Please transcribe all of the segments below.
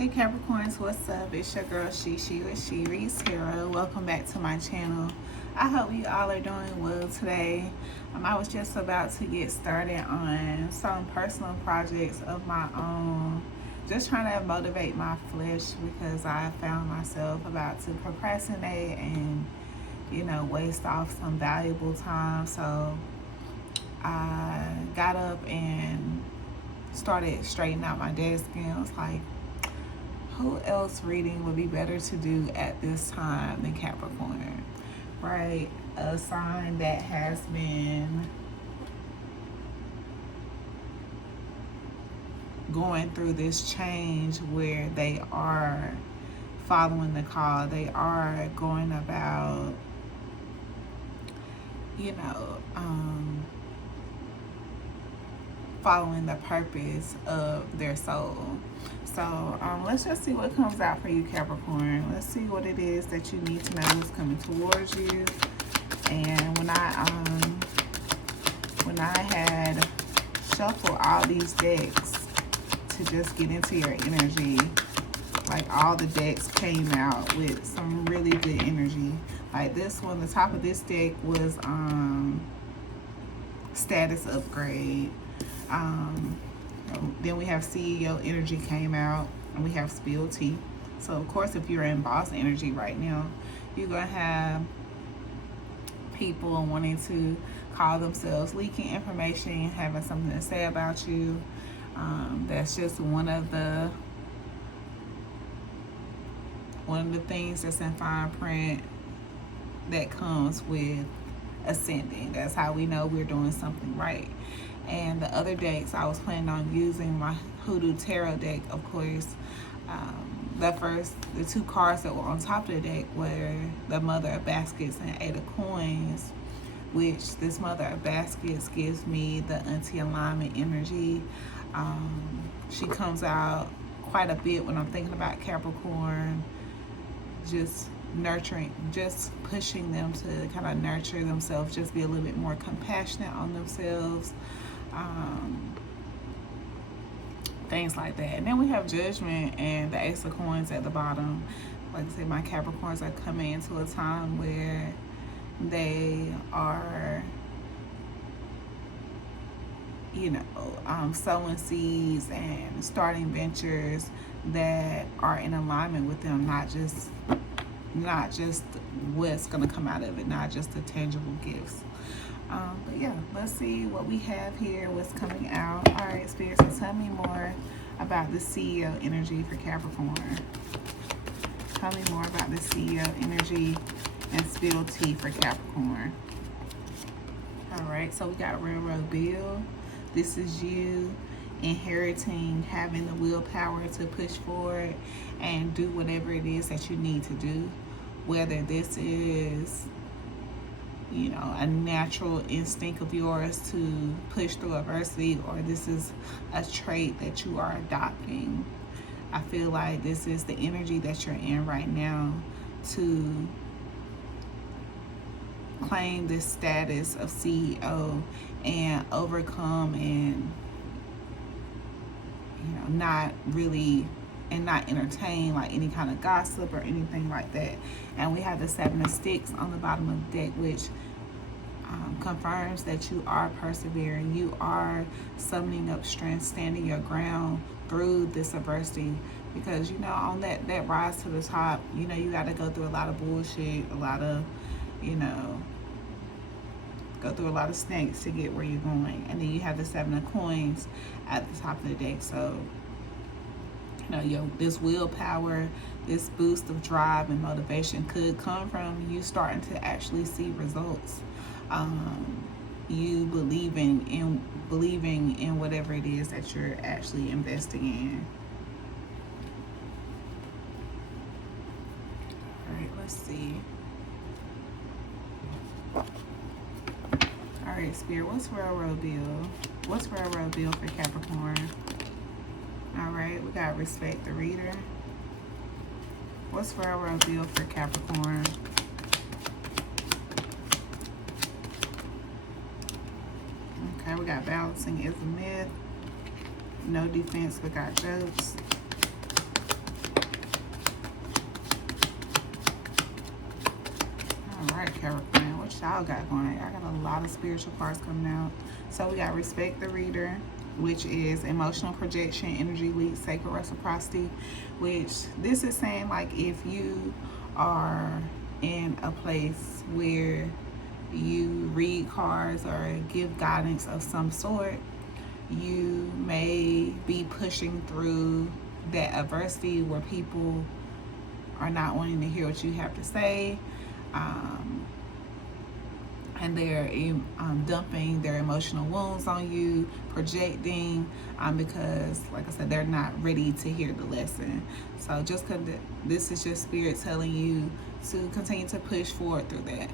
Hey Capricorns, what's up? It's your girl She with She Reads Tarot. Welcome back to my channel. I hope you all are doing well today. I was just about to get started on some personal projects of my own. Just trying to motivate my flesh because I found myself about to procrastinate and, waste off some valuable time. So I got up and started straightening out my desk and I was like, who else reading would be better to do at this time than Capricorn, right? A sign that has been going through this change where they are following the call. They are going about, following the purpose of their soul. So let's just see what comes out for you, Capricorn. Let's see what it is that you need to know is coming towards you. And when I had shuffled all these decks to just get into your energy, like all the decks came out with some really good energy. Like this one, the top of this deck was status upgrade. Then we have CEO energy came out, and we have spill tea. So of course, if you're in boss energy right now, you're gonna have people wanting to call themselves leaking information, having something to say about you. That's just one of the things that's in fine print that comes with ascending. That's how we know we're doing something right. And the other decks, I was planning on using my Hoodoo Tarot deck, of course. The two cards that were on top of the deck were the Mother of Baskets and Eight of Coins, which this Mother of Baskets gives me the anti-alignment energy. She comes out quite a bit when I'm thinking about Capricorn, just nurturing, just pushing them to kind of nurture themselves, just be a little bit more compassionate on themselves. Things like that. And then we have Judgment and the Ace of Coins at the bottom. Like I said, my Capricorns are coming into a time where they are, sowing seeds and starting ventures that are in alignment with them, not just what's going to come out of it, not just the tangible gifts. But yeah, let's see what we have here, what's coming out. All right, Spirit, so tell me more about the CEO energy for Capricorn. Tell me more about the CEO energy and spill tea for Capricorn. All right, so we got Railroad Bill. This is you inheriting, having the willpower to push forward and do whatever it is that you need to do. Whether this is a natural instinct of yours to push through adversity, or this is a trait that you are adopting. I feel like this is the energy that you're in right now to claim this status of CEO and overcome and, not entertain like any kind of gossip or anything like that. And we have the Seven of Sticks on the bottom of the deck, which confirms that you are persevering. You are summoning up strength, standing your ground through this adversity. Because, on that rise to the top, you got to go through a lot of bullshit, a lot of, go through a lot of snakes to get where you're going. And then you have the Seven of Coins at the top of the deck. So, this willpower, this boost of drive and motivation could come from you starting to actually see results. You believing in whatever it is that you're actually investing in. All right, let's see. All right, Spirit, what's Railroad Bill? What's Railroad Bill for Capricorn? All right, we got Respect the Reader. What's Railroad Bill for Capricorn? Okay, we got Balancing is a Myth. No Defense, we got Jokes. All right, Capricorn, what y'all got going? I got a lot of spiritual cards coming out. So we got respect the reader, which is emotional projection, energy leak, sacred reciprocity, which this is saying like if you are in a place where you read cards or give guidance of some sort, you may be pushing through that adversity where people are not wanting to hear what you have to say, and they're dumping their emotional wounds on you, projecting, because, like I said, they're not ready to hear the lesson. So just because this is just spirit telling you to continue to push forward through that.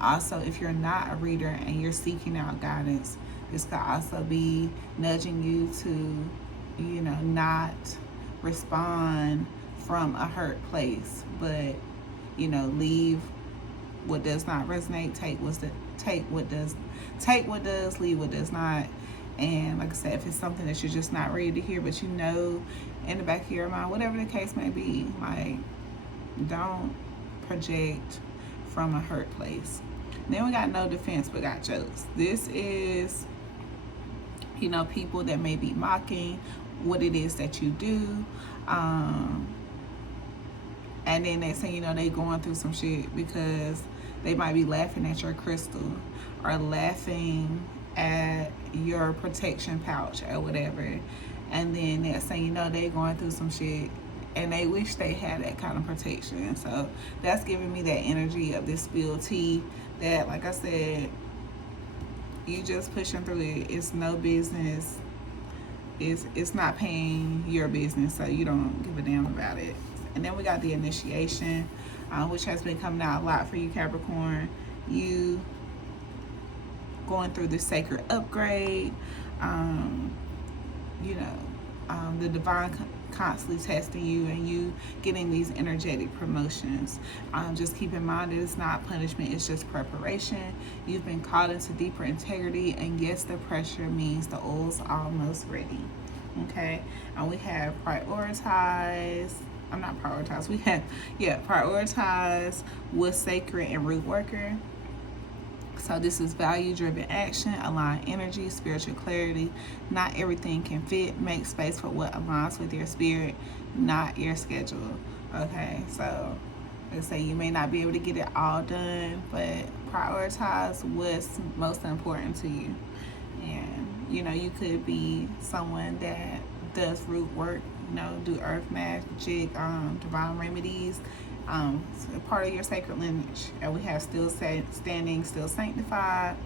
Also, if you're not a reader and you're seeking out guidance, this could also be nudging you to, not respond from a hurt place, but, leave what does not resonate, take what does, leave what does not. And like I said, if it's something that you're just not ready to hear, but in the back of your mind, whatever the case may be, like, don't project from a hurt place. Then we got no defense but got jokes. This is, people that may be mocking what it is that you do. And then they say, they going through some shit because they might be laughing at your crystal or laughing at your protection pouch or whatever. And then they're saying, they going through some shit and they wish they had that kind of protection. So that's giving me that energy of this spilled tea that, like I said, you just pushing through it. It's no business. It's not paying your business, so you don't give a damn about it. And then we got the initiation, which has been coming out a lot for you, Capricorn. You going through the sacred upgrade, the divine constantly testing you and you getting these energetic promotions. Just keep in mind that it's not punishment, it's just preparation. You've been called into deeper integrity, and yes, the pressure means the oil's almost ready. Okay, and we have prioritize what's sacred and root worker. So this is value-driven action, align energy, spiritual clarity. Not everything can fit. Make space for what aligns with your spirit, not your schedule. Okay, so let's say you may not be able to get it all done, but prioritize what's most important to you. And, you could be someone that does root work, do earth magic, divine remedies, part of your sacred lineage. And we have still standing, still sanctified,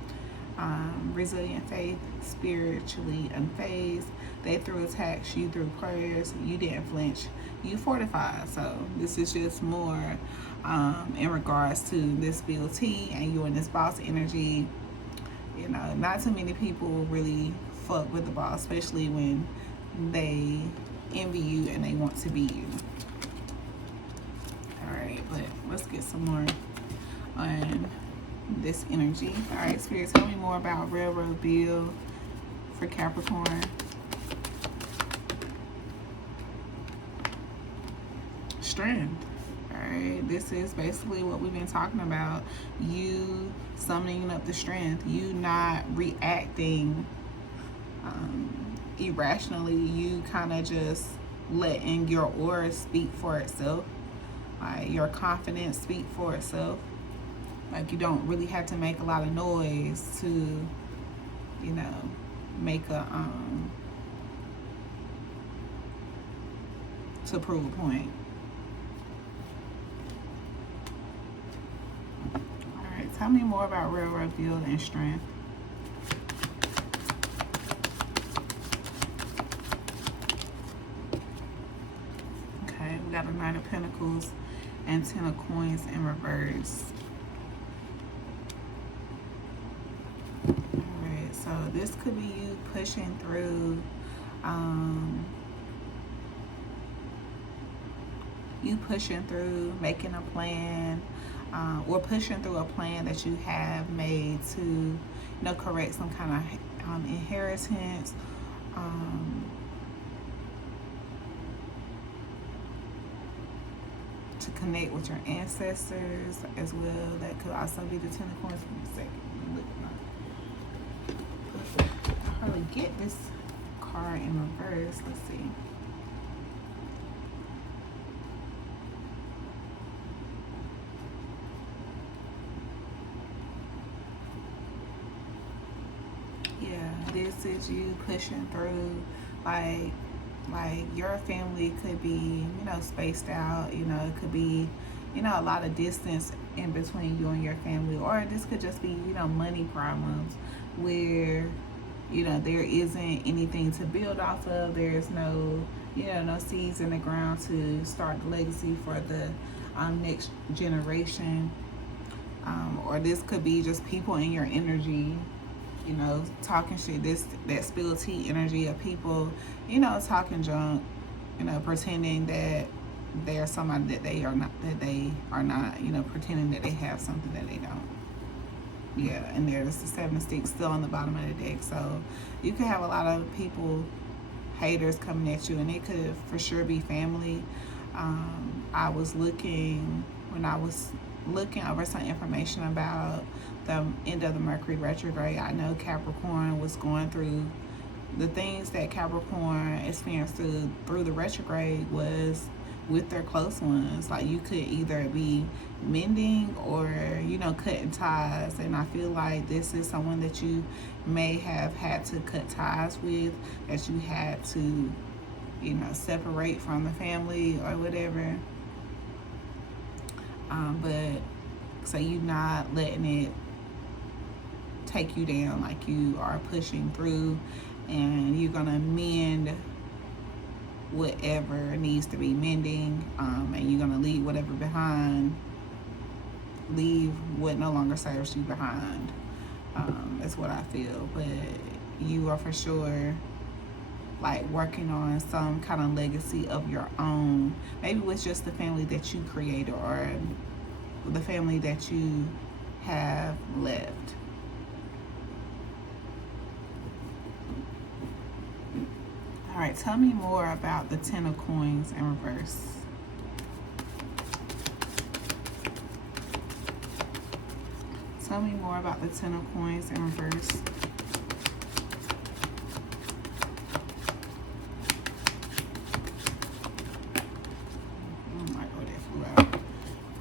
resilient faith, spiritually unfazed. They threw attacks, you threw prayers, you didn't flinch, you fortified. So this is just more in regards to this BLT and you and this boss energy. Not too many people really fuck with the boss, especially when they envy you and they want to be you. Alright, but let's get some more on this energy. Alright, Spirit, tell me more about Railroad Bill for Capricorn. Strength. Alright, this is basically what we've been talking about. You summoning up the strength. You not reacting irrationally. You kind of just letting your aura speak for itself. Like your confidence speak for itself. Like you don't really have to make a lot of noise to, make a to prove a point. Alright, tell me more about Railroad Bill and strength. Okay, we got a Knight of Pentacles and 10 of Coins in reverse. Alright, so this could be you pushing through making a plan, or pushing through a plan that you have made to, correct some kind of inheritance, to connect with your ancestors as well. That could also be the Ten of Coins. In a second, I hardly get this card in reverse. Let's see. Yeah, this is you pushing through, like your family could be, you know, spaced out. You know, it could be, you know, a lot of distance in between you and your family, or this could just be, you know, money problems where, you know, there isn't anything to build off of. There's no, you know, no seeds in the ground to start the legacy for the next generation. Or this could be just people in your energy, you know, talking shit. That spill tea energy of people, you know, talking junk, you know, pretending that they're somebody that they are not, you know, pretending that they have something that they don't. Yeah, and there's the Seven of Sticks still on the bottom of the deck. So you could have a lot of people, haters coming at you, and it could for sure be family. I was looking over some information about the end of the Mercury retrograde. I know Capricorn was going through the things that Capricorn experienced through the retrograde was with their close ones. Like, you could either be mending or, you know, cutting ties. And I feel like this is someone that you may have had to cut ties with, that you had to, you know, separate from the family or whatever. But so you not letting it take you down, like you are pushing through, and you're gonna mend whatever needs to be mending, and you're gonna leave whatever behind, leave what no longer serves you behind. That's what I feel. But you are for sure like working on some kind of legacy of your own, maybe with just the family that you created or the family that you have left. All right, tell me more about the Ten of Coins in reverse. Tell me more about the Ten of Coins in reverse.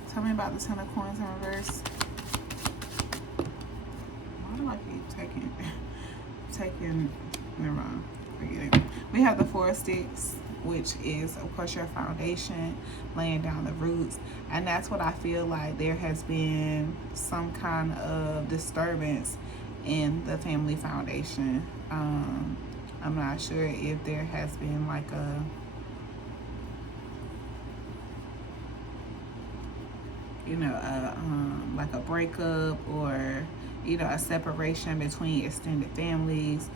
Tell me about the Ten of Coins in reverse. Why do I keep taking, never mind, forget it. We have the Four of Sticks, which is, of course, your foundation, laying down the roots. And that's what I feel like there has been some kind of disturbance in the family foundation. I'm not sure if there has been like a, you know, like a breakup or, you know, a separation between extended families.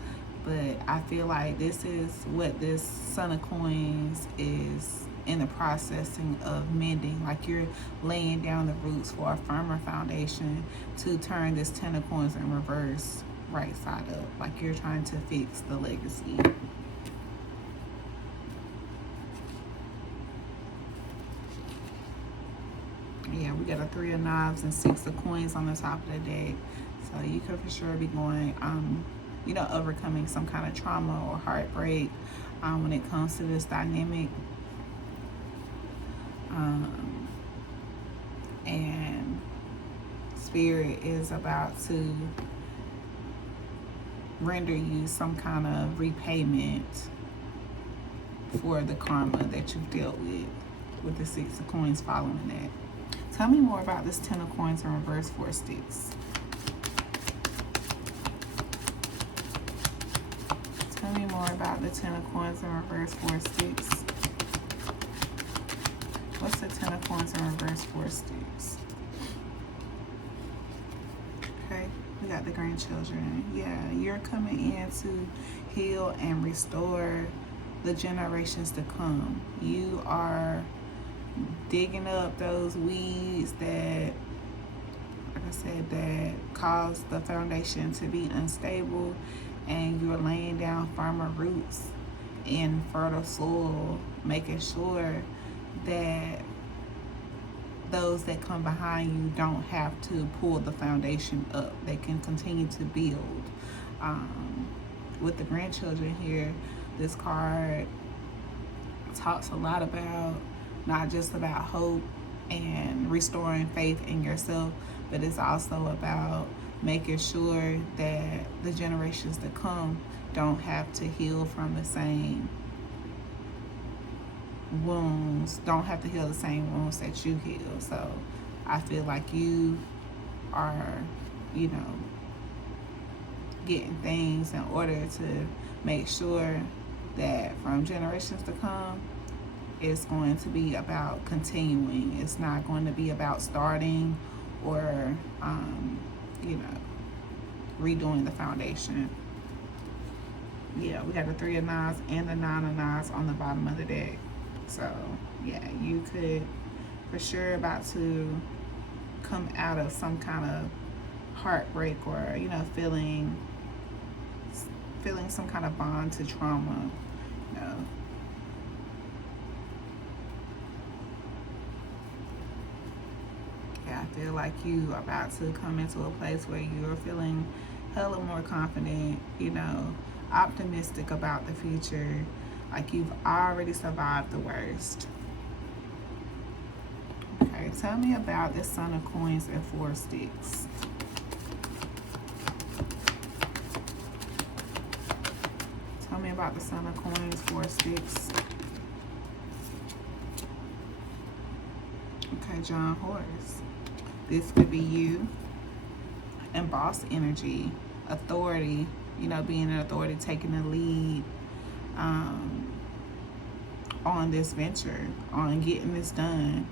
But I feel like this is what this Son of Coins is in the processing of mending. Like, you're laying down the roots for a firmer foundation to turn this Ten of Coins in reverse right side up. Like, you're trying to fix the legacy. Yeah, we got a Three of Knives and Six of Coins on the top of the deck. So you could for sure be going, you know, overcoming some kind of trauma or heartbreak when it comes to this dynamic. And Spirit is about to render you some kind of repayment for the karma that you've dealt with the Six of Coins following that. Tell me more about this Ten of Coins in reverse, Four Sticks. Tell me more about the Ten of Coins in reverse, Four Sticks. What's the Ten of Coins in reverse, Four Sticks? Okay, we got the grandchildren. Yeah, you're coming in to heal and restore the generations to come. You are digging up those weeds that, like I said, that caused the foundation to be unstable, and you're laying down firmer roots in fertile soil, making sure that those that come behind you don't have to pull the foundation up. They can continue to build. With the grandchildren here, this card talks a lot about not just about hope and restoring faith in yourself, but it's also about making sure that the generations to come don't have to heal from the same wounds, don't have to heal the same wounds that you heal. So I feel like you are, you know, getting things in order to make sure that from generations to come, it's going to be about continuing. It's not going to be about starting or, you know, redoing the foundation. Yeah, we got the 3 of Knives and the 9 of Knives on the bottom of the deck. So, yeah, you could for sure about to come out of some kind of heartbreak or, you know, feeling some kind of bond to trauma, you know. Yeah, I feel like you are about to come into a place where you're feeling hella more confident, you know, optimistic about the future, like you've already survived the worst. Okay, tell me about the Son of Coins and 4 Sticks. Tell me about the Son of Coins, 4 Sticks. Okay, John Horse. This could be you and boss energy, authority, you know, being an authority, taking the lead on this venture, on getting this done.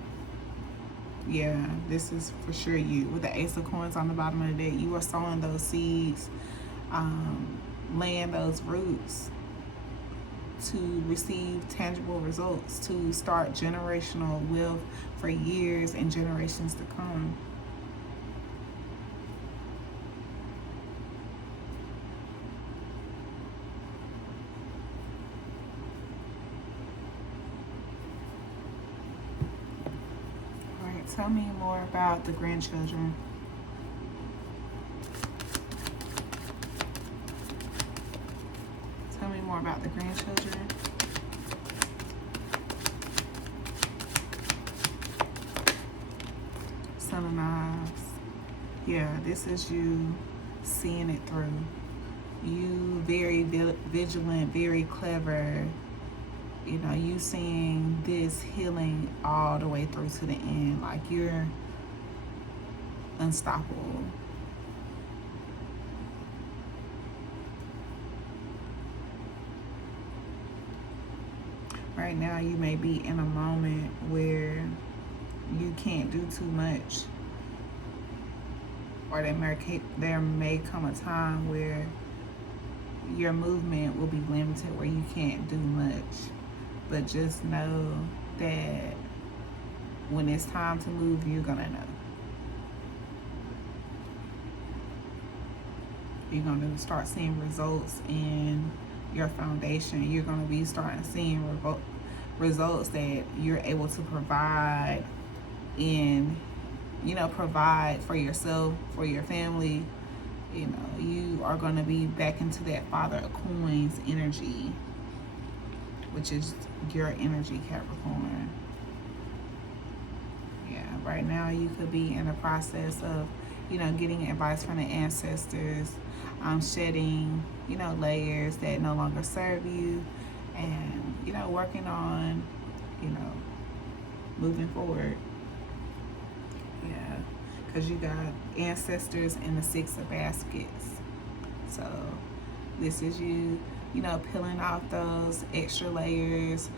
Yeah, this is for sure you. With the Ace of Coins on the bottom of the deck, you are sowing those seeds, laying those roots to receive tangible results, to start generational wealth for years and generations to come. Tell me more about the grandchildren. Tell me more about the grandchildren. Son of Knives. Yeah, this is you seeing it through. You very vigilant, very clever. You know, you seeing this healing all the way through to the end. Like you're unstoppable. Right now, you may be in a moment where you can't do too much. Or there may come a time where your movement will be limited, where you can't do much. But just know that when it's time to move, you're gonna know. You're gonna start seeing results in your foundation. You're gonna be starting seeing results that you're able to provide in, you know, provide for yourself, for your family. You know, you are gonna be back into that Father of Coins energy, which is your energy, Capricorn. Yeah, right now you could be in the process of, you know, getting advice from the ancestors, shedding, you know, layers that no longer serve you, and, you know, working on, you know, moving forward. Yeah, because you got ancestors in the 6 of Baskets. So this is you, you know, peeling off those extra layers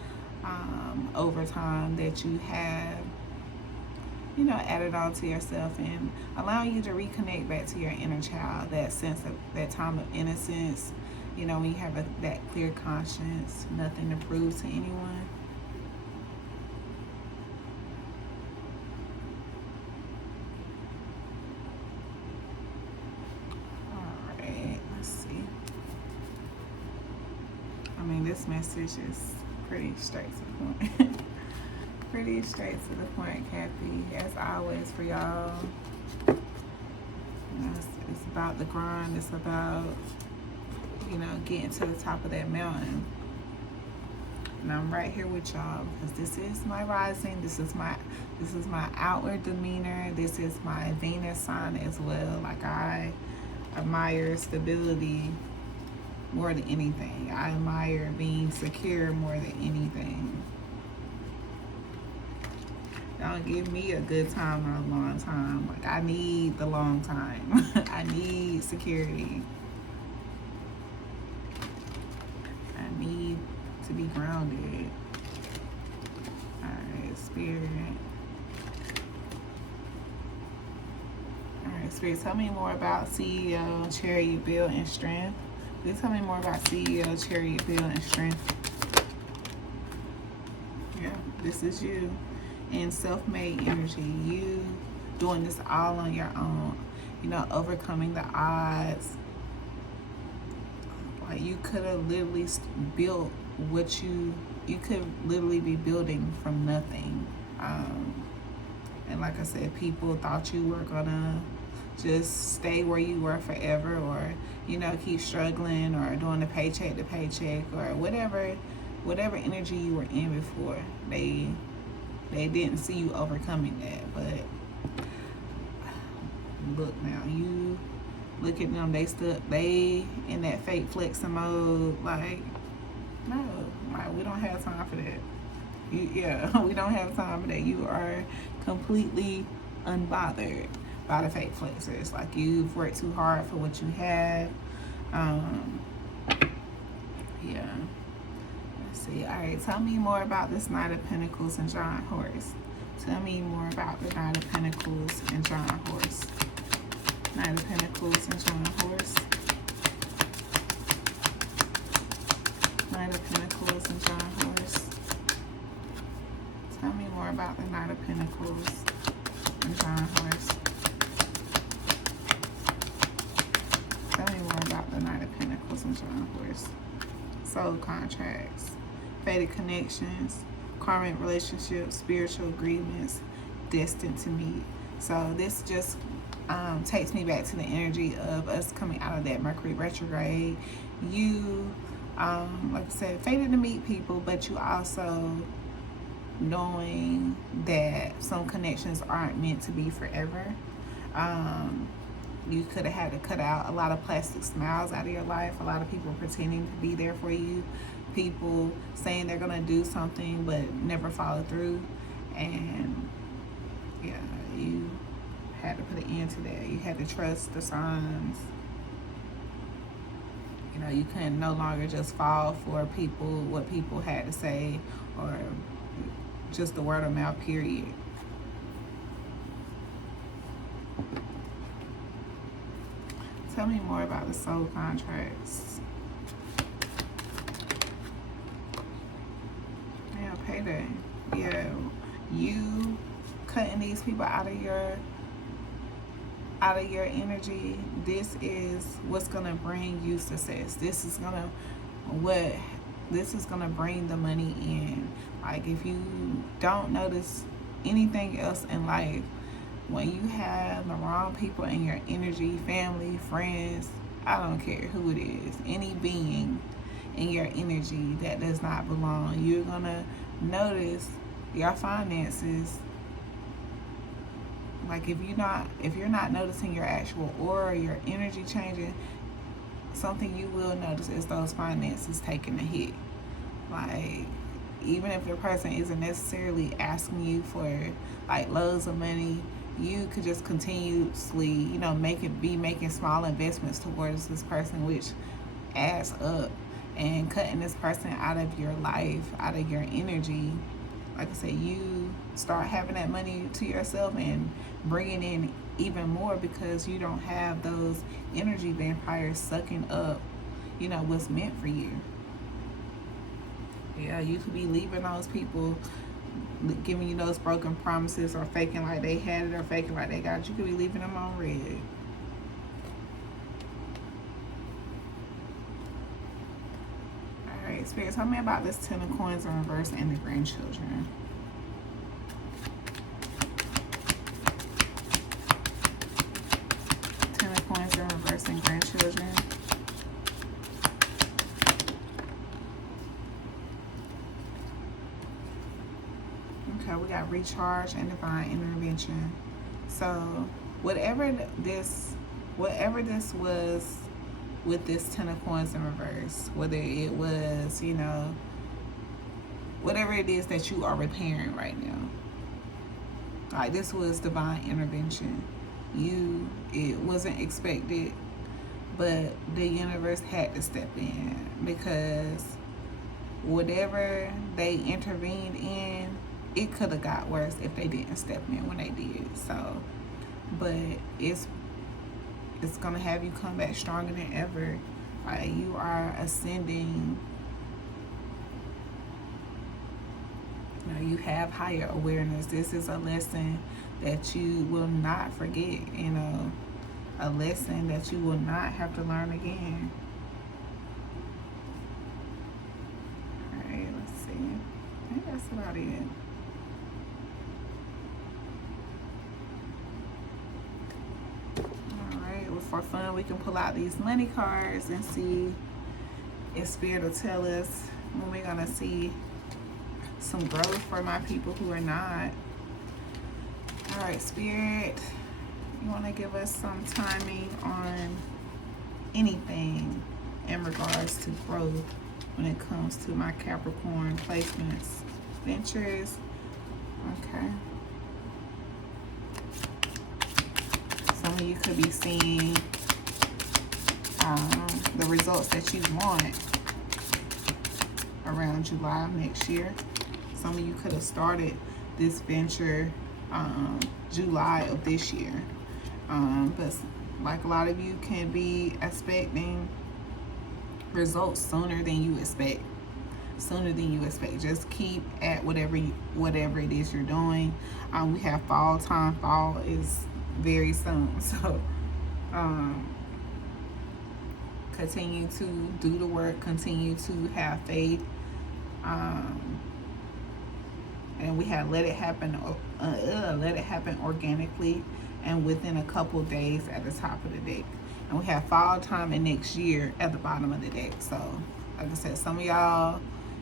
over time that you have, you know, added on to yourself, and allowing you to reconnect back to your inner child, that sense of that time of innocence, you know, when you have that clear conscience, nothing to prove to anyone. All right, let's see. I mean, this message is pretty straight to the point. Pretty straight to the point, Cappy, as always for y'all. It's about the grind. It's about, getting to the top of that mountain. And I'm right here with y'all because this is my rising. This is my outward demeanor. This is my Venus sign as well. Like, I admire stability more than anything. I admire being secure more than anything. Don't give me a good time or a long time. Like, I need the long time. I need security. I need to be grounded. Alright, Spirit. Alright, Spirit, tell me more about CEO, Chariot, Build, and Strength. Please tell me more about CEO, Chariot, Build, and Strength. Yeah, this is you. In self-made energy, you doing this all on your own, overcoming the odds. Like, you could have literally built what you could literally be building from nothing. And like I said, people thought you were gonna just stay where you were forever, or keep struggling, or doing the paycheck to paycheck, or whatever energy you were in before. They didn't see you overcoming that. But look now, you look at them, they in that fake flexing mode. Like, no, like, we don't have time for that. We don't have time for that. You are completely unbothered by the fake flexers. Like, you've worked too hard for what you have. Yeah. See, all right, tell me more about this Knight of Pentacles and Giant Horse. Tell me more about the Knight of Pentacles and Giant Horse. Knight of Pentacles and Giant Horse. Knight of Pentacles and Giant Horse. Tell me more about the Knight of Pentacles and Giant Horse. Tell me more about the Knight of Pentacles and Giant Horse. Soul contracts. Fated connections, karmic relationships, spiritual agreements, destined to meet. So this just takes me back to the energy of us coming out of that Mercury retrograde. You, like I said, fated to meet people, but you also knowing that some connections aren't meant to be forever. You could have had to cut out a lot of plastic smiles out of your life. A lot of people pretending to be there for you. People saying they're going to do something but never follow through. And yeah, you had to put an end to that. You had to trust the signs. You couldn't no longer just fall for what people had to say, or just the word of mouth, period. Tell me more about the soul contracts. Yeah, payday. Yeah, you cutting these people out of your energy. This is what's gonna bring you success. This is gonna bring the money in. Like, if you don't notice anything else in life, when you have the wrong people in your energy, family, friends, I don't care who it is, any being in your energy that does not belong, you're gonna notice your finances. Like, if you're not noticing your actual aura, your energy changing, something you will notice is those finances taking a hit. Like, even if the person isn't necessarily asking you for like loads of money, you could just continuously, making small investments towards this person, which adds up, and cutting this person out of your life, out of your energy. Like I said, you start having that money to yourself and bringing in even more, because you don't have those energy vampires sucking up, what's meant for you. Yeah, you could be leaving those people giving you those broken promises, or faking like they had it, or faking like they got it. You could be leaving them on red. Alright, Spirit, tell me about this Ten of Coins in reverse and the grandchildren. Okay, we got recharge and divine intervention. So whatever this was with this 10 of coins in reverse, whether it was, you know, whatever it is that you are repairing right now, like this was divine intervention. It wasn't expected, but the universe had to step in, because whatever they intervened in, it could have got worse if they didn't step in when they did. So, but it's gonna have you come back stronger than ever. Like, you are ascending. You know, you have higher awareness. This is a lesson that you will not forget. You know, a lesson that you will not have to learn again. All right, let's see. I think that's about it. For fun, we can pull out these money cards and see if Spirit will tell us when we're gonna see some growth for my people who are not. All right, Spirit, you want to give us some timing on anything in regards to growth when it comes to my Capricorn placements, ventures? Okay. Some of you could be seeing the results that you want around July of next year. Some of you could have started this venture July of this year. But like a lot of you can be expecting results sooner than you expect. Just keep at whatever it is you're doing. We have fall time. Fall is very soon, so continue to do the work, continue to have faith, and we have let it happen organically and within a couple days at the top of the deck. And we have fall time and next year at the bottom of the deck. So like I said, some of y'all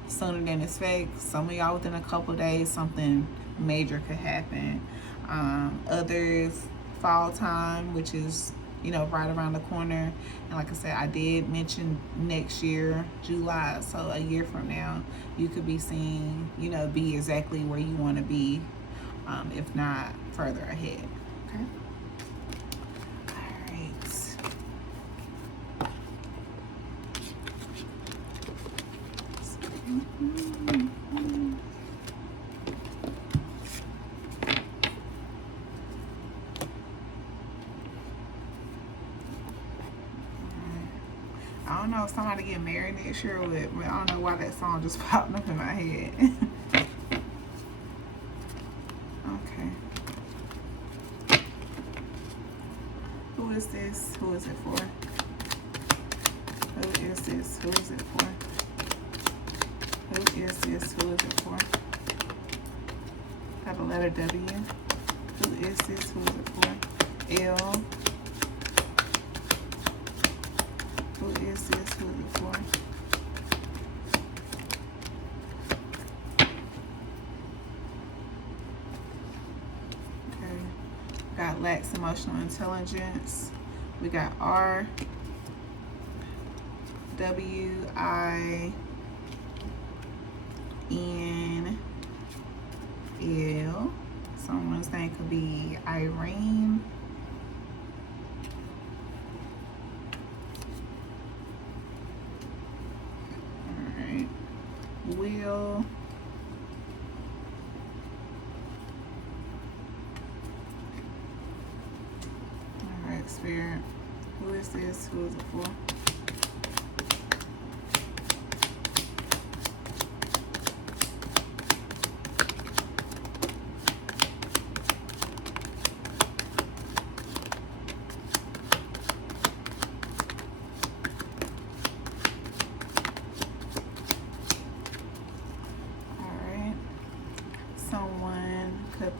sooner than expect, some of y'all within a couple days something major could happen. Others fall time, which is, you know, right around the corner. And like I said, I did mention next year, July, so a year from now, you could be seeing, you know, be exactly where you want to be, if not further ahead. Okay. All right. I don't know if somebody get married next year, but I don't know why that song just popped up in my head. Okay. Who is this? Who is it for? Who is this? Who is it for? Who is this? Who is it for? Got a letter W. Who is this? Who is it for? L. Who is this? Who is it for? Okay. Got lacks emotional intelligence. We got R, W, I, N, L. Someone's name could be Irene. Will. All right, Spirit. Who is this? Who is it for?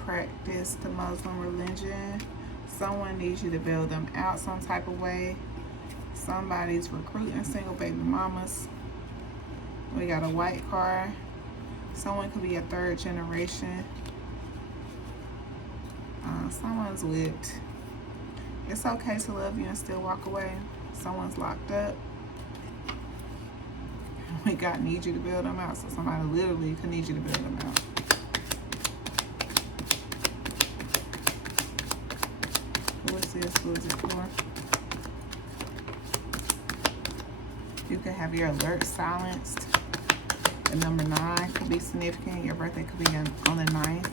Practice the Muslim religion. Someone needs you to bail them out some type of way. Somebody's recruiting single baby mamas. We got a white car. Someone could be a third generation. Someone's whipped. It's okay to love you and still walk away. Someone's locked up. We got need you to build them out. So somebody literally could need you to build them out. Who is this? Who is it for? You could have your alert silenced. The number 9 could be significant. Your birthday could be on the 9th.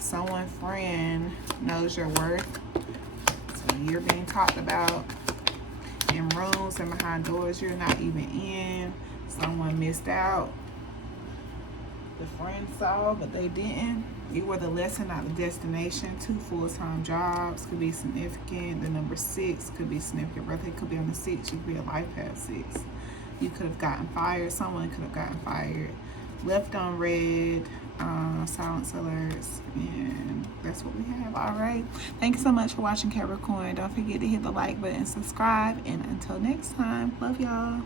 Someone friend knows your worth. So you're being talked about in rooms and behind doors you're not even in. Someone missed out. The friend saw, but they didn't. You were the lesson, not the destination. 2 full-time jobs could be significant. The number 6 could be significant. Birthday could be on the 6th. You could be a life path 6. You could have gotten fired. Someone could have gotten fired. Left on red. Silence alerts. And that's what we have. All right. Thank you so much for watching, Capricorn. Don't forget to hit the like button, subscribe, and until next time, love y'all.